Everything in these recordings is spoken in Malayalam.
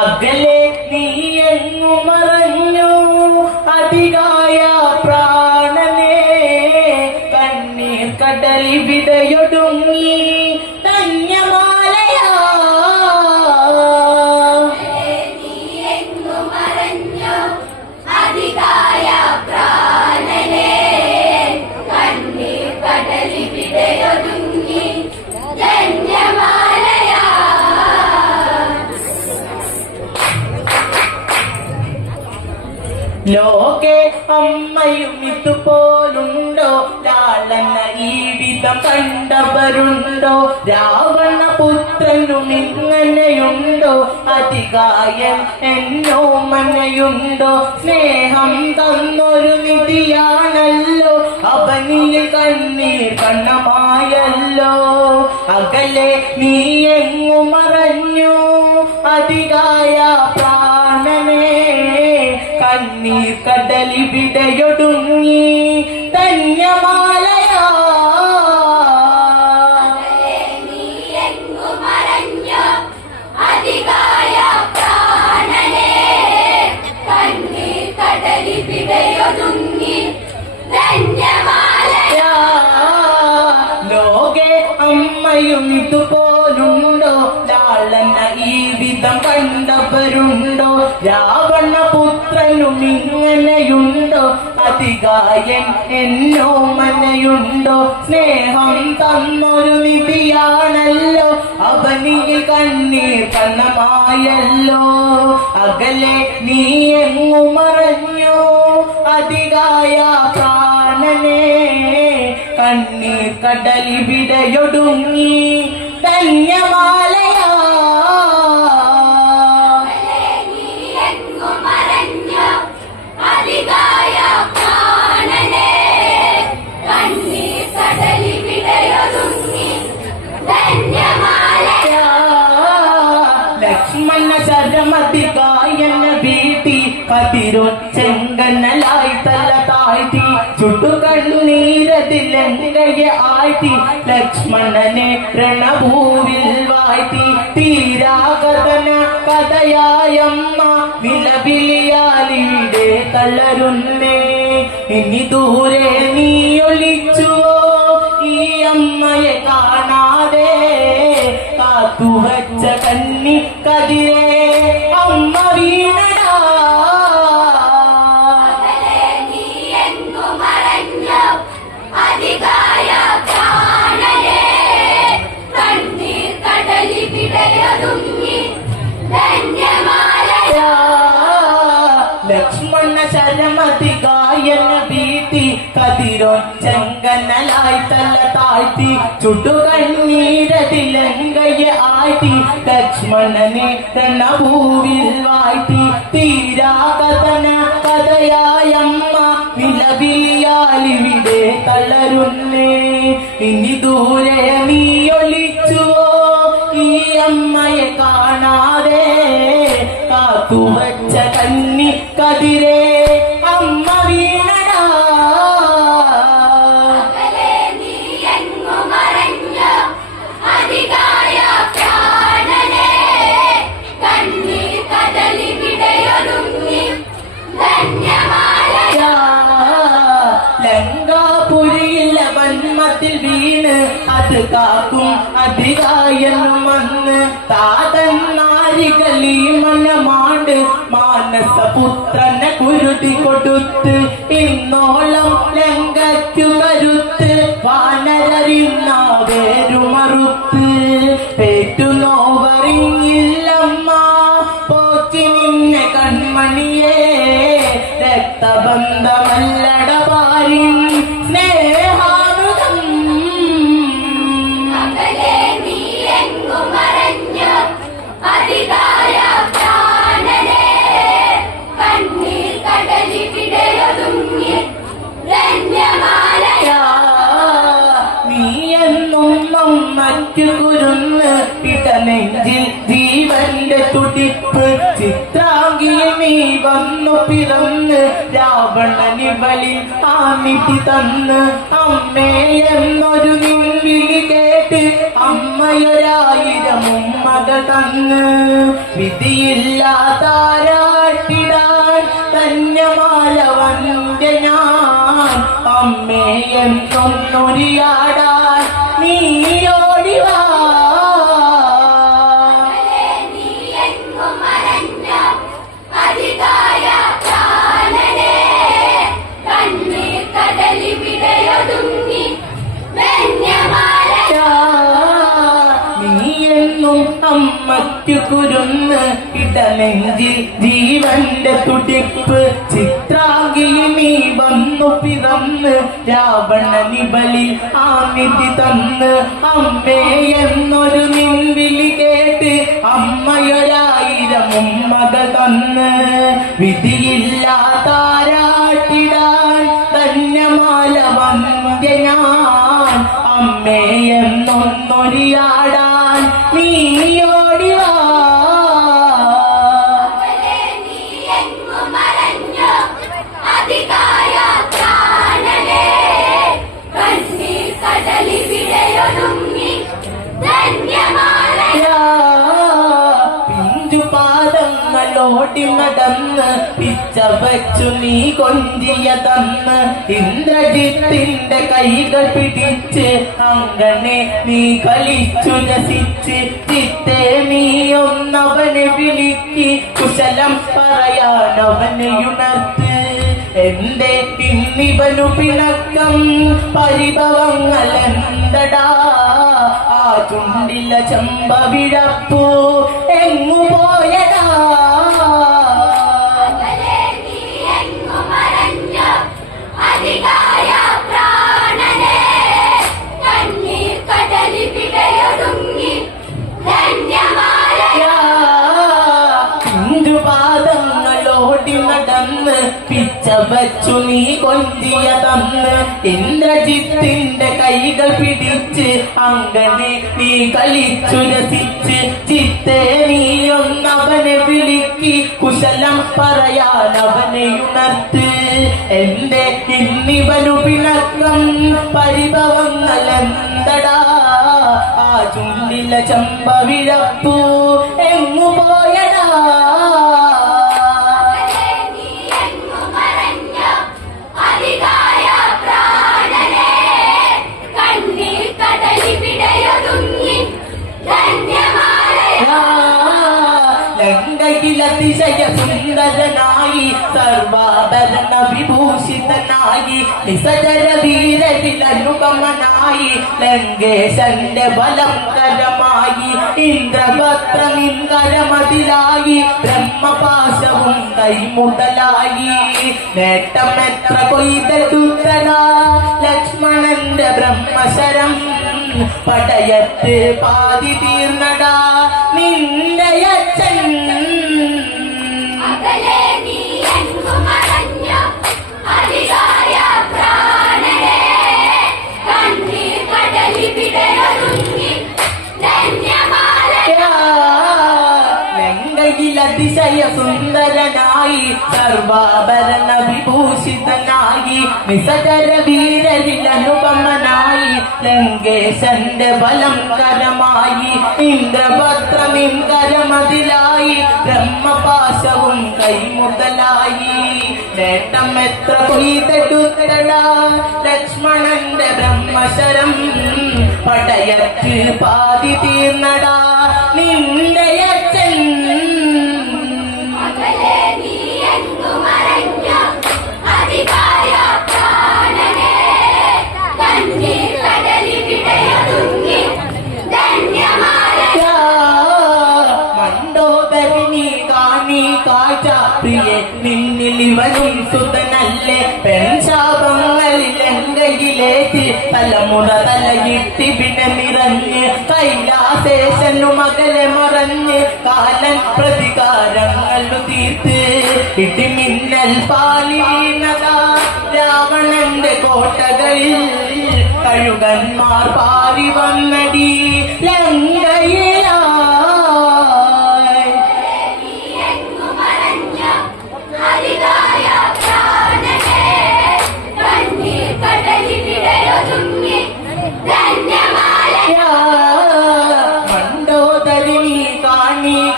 അകലെ നീ എങ്ങു ലോകെ അമ്മയും ഇതുപോലുണ്ടോ? ലാളന വിധം കണ്ടവരുണ്ടോ? രാവണ പുത്രനും ഇങ്ങനെയുണ്ടോ അധികായം എന്നോ മനയുണ്ടോ സ്നേഹം തന്നൊരു നിധിയാണല്ലോ. അവനിൽ കണ്ണീർ കണ്ണമായല്ലോ. അകലെ നീ എങ്ങു മറഞ്ഞു. പ്രാണനേ കണ്ണീർ കടലി വിടയൊടുങ്ങി വിധം കണ്ടവരുണ്ടോ? രാവണ പുത്രനും ഇങ്ങനെയുണ്ടോ? അധികായൻ എന്നോ മനയുണ്ടോ? സ്നേഹം തന്നൊരു നിധിയാണല്ലോ. അവനിൽ കണ്ണീർ തന്നമായല്ലോ അകലെ നീ എങ്ങു മറഞ്ഞോ? അധികായ കാണനെ കണ്ണീർ കടൽ വിടയൊടുങ്ങി. ധന്യമാലയാ ലക്ഷ്മണനെ രണഭൂവിൽ വാഴ്ത്തി തീരാകഥന കഥയായമ്മ നിലവിളിയാലിവിടെ തളരുന്നേ. ഇനി ദൂരെ നീ ഒളിച്ചുവോ? ഈ അമ്മയെ കാണാതെ കാത്തുവച്ച കന്നി കതിരെ തല താഴ്ത്തി ചുടുകണ്ണീരതിലങ്കയെ ആഴ്ത്തി ലക്ഷ്മണനെ രണഭൂവിൽ വാഴ്ത്തി. തീരാകഥന കഥയായമ്മ നിലവിളിയാലിവിടെ തളരുന്നേ. ഇനി ദൂരെ നീ ഒളിച്ചുവോ? ഈ അമ്മയെ കാണാതെ കാത്തുവച്ച കന്നി കതിരെ. മാനസപുത്രനെ കുരുതി കൊടുത്ത് ഇന്നോളം ലങ്കയ്ക്കു ആമിതി തന്ന് അമ്മേ എന്നൊരു നിൻവിളി കേട്ട് അമ്മയൊരായിരം ഉമ്മകൾ തന്ന്. വിധിയില്ലാതാരാട്ടിടാൻ തന്യമാല വന്റെ ഞാൻ. അമ്മേ എന്നൊന്നൊരിയാടാൻ അമ്മയ്ക്ക് കുരുന്ന് ഇടനെഞ്ചിൽ ജീവന്റെ തുടിപ്പ് ചിത്രാംഗി നീ വന്നു പിറന്ന് രാവണനി ബലി നിധി തന്ന്. അമ്മേ എന്നൊരു നിൻവിളി കേട്ട് അമ്മയൊരായിരം ഉമ്മത തന്ന്. വിധിയില്ലാതാരാട്ടിടാൻ ധന്യമാല വന്ദ്യ ഞാൻ അമ്മേ എന്നൊന്നൊരിയാടാൻ നീയോടിവാ പിഞ്ചുപാദങ്ങളോടി നടന്ന് പിച്ച വച്ചു നീ കൊഞ്ചിയ തന്ന്. ഇന്ദ്രജിത്തിന്റെ കൈകൾ പിടിച്ച് അങ്ങനെ നീ കളിച്ചു രസിച്ച്. ചിത്തെ നീ ഒന്നവനെ വിളിക്ക്. കുശലം പറയാനവനെ ഉണർത്ത്. എന്റെ പിന്നിവനു പിണക്കം പരിഭവങ്ങൾ എന്തടാ ആ ചുണ്ടില ചമ്പ വിഴപ്പൂ. എങ്ങു പിച്ച വച്ചു നീ കൊന്തിയ തന്ന് ഇന്ദ്രജിത്തിന്റെ കൈകൾ പിടിച്ച് അങ്ങനെ നീ കളിച്ചു രസിച്ച് ചിത്തെ ഒന്നവനെ വിളിക്ക് കുശലം പറയാൻ അവനെ ഉണർത്ത്. എന്റെ ഇന്നിവനു പിണക്കം പരിഭവം നലന്തടാ ആ ചുണ്ടില ചമ്പ വിഴപ്പു ലങ്കയിലതിശയ സുന്ദരനായി സർവാഭരണ വിഭൂഷിതനായി നിസജര വീരരിലനുപമനായി ലങ്കേശന്റെ ബലം കരമായി ഇന്ദ്രഭദ്ര നിൻകരമതിലായി ബ്രഹ്മപാശവും കൈമുതലായി നേട്ടം എത്ര കൊയ്തെടുത്തടാ ലക്ഷ്മണന്റെ ബ്രഹ്മശരം? പടയത്ത് പാതി തീർന്നടാ. നിന്റെ അച്ഛൻ ലങ്കയിലതിശയ സുന്ദരനായി സർവാഭരണ വിഭൂഷിതനായി നിസകര വീരരിൽ അനുപമനായി ലങ്കേശന്റെ ബലം കരമായി ഇന്ദ്രഭദ്രമിം കരമതിലായി ബ്രഹ്മപാശവും കൈമുതലായി. നേട്ടം എത്ര കൊയ്തെടുത്തടാ ലക്ഷ്മണന്റെ ബ്രഹ്മശരം പടയത്തിൽ പാതി തീർന്നടാ. നിന്റെ ഇവനും സുതനല്ലേ പെൺശാപങ്ങളിൽ ലങ്കയിലേക്ക് തലമുറ തലയിട്ട് പിന്നെ നിറഞ്ഞ് കൈലാസേശനു മകളെ മറഞ്ഞ് കാലൻ പ്രതികാരങ്ങൾ തീർത്ത് ഇടിമിന്നൽ പാലീനതാ രാവണന്റെ കോട്ടകളിൽ കഴുകന്മാർ പാറി വന്നടി. ലങ്കയിലായി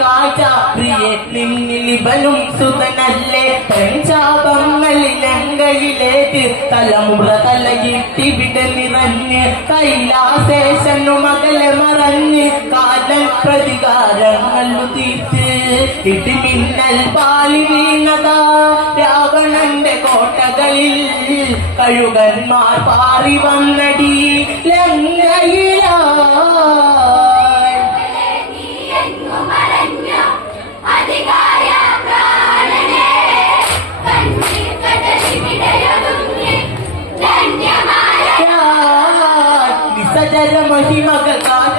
കാഴ്ച ഇവനും സുതനല്ലേ? പെൺചാപങ്ങളിൽ ലങ്കയിലേക്ക് തലമുറ തലയിട്ടി വിട നിറഞ്ഞ് കൈലാശേഷനു മകളെ മറഞ്ഞ് കാലൽ പ്രതികാരങ്ങളു തീർത്ത് ഇടിമിന്നൽ പാലി നീങ്ങതാ രാവണന്റെ കോട്ടകളിൽ. കഴുകന്മാർ പാറി വന്നടി ലങ്കയിലായി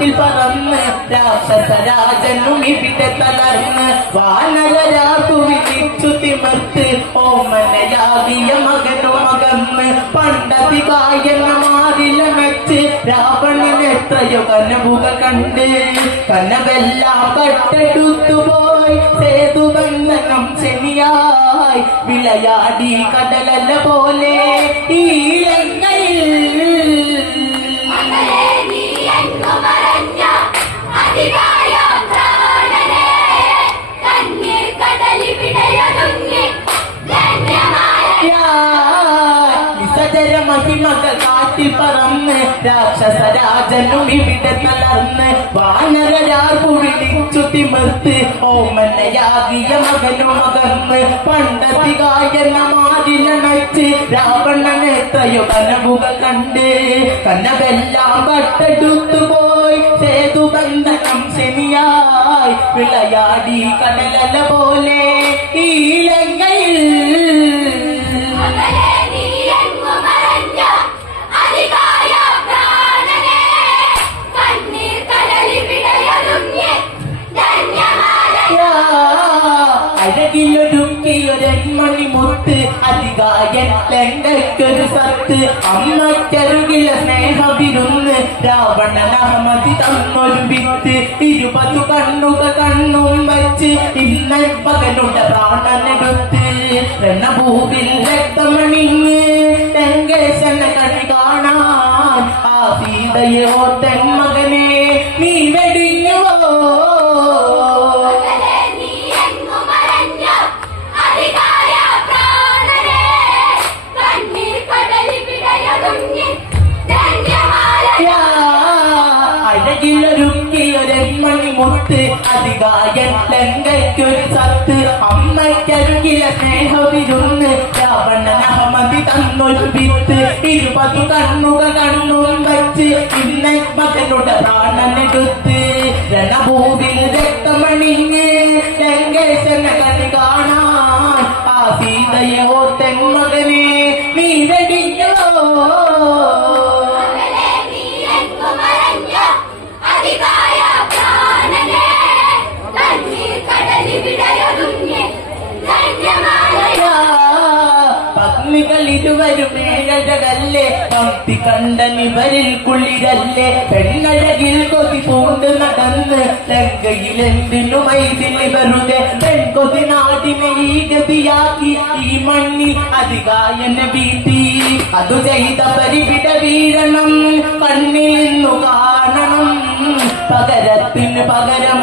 കാട്ടിൽ പറന്ന് രാക്ഷസരാജനും ഇവിടെ തളർന്ന് വാനരരാക്കു വിളിച്ചു തിമർത്ത് ഓമനയാകിയ മകനോ മകന്ന് പണ്ടതി കായന മാറിലമച്ച് രാവണൻ എത്രയോ കനവുക കണ്ട് കനവെല്ലാം പട്ടെടുത്തുപോയി സേതു ബന്ധനം ശനിയായി വിളയാടി കടലല്ല പോലെ ഈ ലങ്കയിൽ മഹിമകൾ പറന്ന് രാക്ഷസ രാജനും ഇവിടെ തളർന്ന് വാനരരാർപ്പു വിളിച്ചു തിമർത്ത് ഓമനയാകിയ മകനും മകന്ന് പണ്ടതി ഗായന മാറിലണച്ച് രാവണൻ എത്രയോ കനവുകൾ കണ്ട് കനവെല്ലാം കട്ടെടുത്തു പോയി സേതുബന്ധനം ശനിയായി വിളയാടി കടലല പോലെ ഈ ലങ്കയിൽ അധികായൻ ലങ്കയ്ക്കൊരു സത്ത് അമ്മക്കരുകില സ്നേഹവിരുന്ന് രാവണൻ അഹമ്മതി തന്നൊരു വിത്ത്. ഇരുപതു കണ്ണുക കണ്ണും വച്ച് ഇന്ന മകനുടെ പ്രാണനെടുത്ത് വിത്ത് ഇരുപതു കണ്ണുക കണ്ണും വച്ച് ഇന്ന് മകനുടെ പ്രാണനെടുത്ത് രണഭൂവിൽ ഇരുവരും ഏഴഴകല്ലേ പങ്ക്തി കണ്ടനിവരിൽ കുളിരല്ലേ? പെണ്ണഴകിൽ കൊതി പൂണ്ട് നടന്ന് ലങ്കയിലെന്തിനു മൈതിന് വെറുതെ? പെൺകൊതി നാടിനെ ഈ ഗതിയാക്കി ഈ മണ്ണിൽ അധികായനെ വീട്ടി. അതു ചെയ്ത പരിവിട വീഴണം കണ്ണിൽ നിന്നു കാണണം. പകരത്തിന് പകരം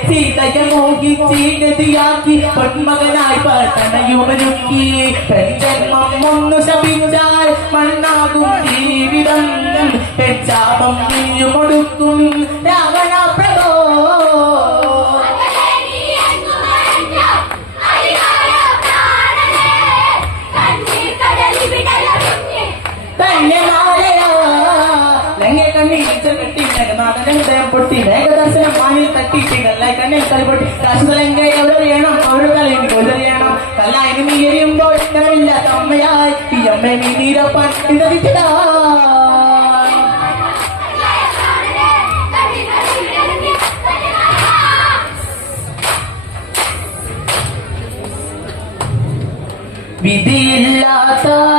സീതയെ മോഹിച്ചീഗതിയാക്കി പൊന്മകനായി പട്ടണയുമരുക്കി പെൺജന്മം ഒന്നു ശപിച്ചാൽ മണ്ണാകും ജീവിതം Papa.